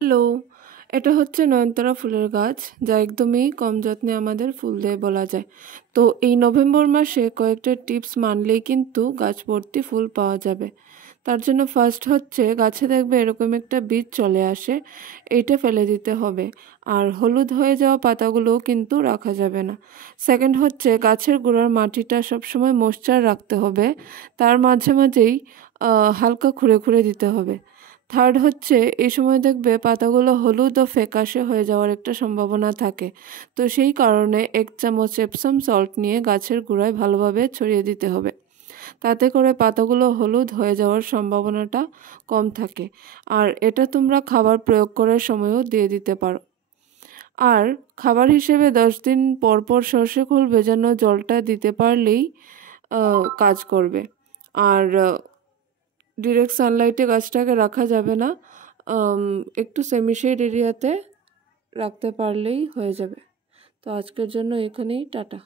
Hello, এটা হচ্ছে নয়নতারা ফুলের গাছ, যা একদমই কম যত্নে আমাদের ফুল দেয় বলা যায়। তো এই নভেম্বর মাসে কয়েকটা টিপস মানলেই কিন্তু গাছ ভর্তি ফুল পাওয়া যাবে। তার জন্য ফার্স্ট হচ্ছে, গাছে দেখবে এরকম একটা বীজ চলে আসে, এইটা ফেলে দিতে হবে। আর হলুদ হয়ে যাওয়া পাতাগুলোও কিন্তু রাখা যাবে না। সেকেন্ড হচ্ছে, গাছের গোড়ার মাটিটা সবসময় ময়েশ্চার রাখতে হবে, তার মাঝে মাঝেই হালকা খুঁড়ে খুঁড়ে দিতে হবে। থার্ড হচ্ছে, এই সময় দেখবে পাতাগুলো হলুদ ও ফ্যাকাশে হয়ে যাওয়ার একটা সম্ভাবনা থাকে। তো সেই কারণে 1 চামচ এপসম সল্ট নিয়ে গাছের গোড়ায় ভালোভাবে ছড়িয়ে দিতে হবে। তাতে করে পাতাগুলো হলুদ হয়ে যাওয়ার সম্ভাবনাটা কম থাকে। আর এটা তোমরা খাবার প্রয়োগ করার সময়ও দিয়ে দিতে পারো। আর খাবার হিসেবে 10 দিন পর পর সর্ষে খোল ভেজানো জলটা দিতে পারলেই কাজ করবে। আর ডিরেক্ট সানলাইটে গাছটাকে রাখা যাবে না, একটু সেমিশেড এরিয়াতে রাখতে পারলেই হয়ে যাবে। তো আজকের জন্য এখানেই টাটা।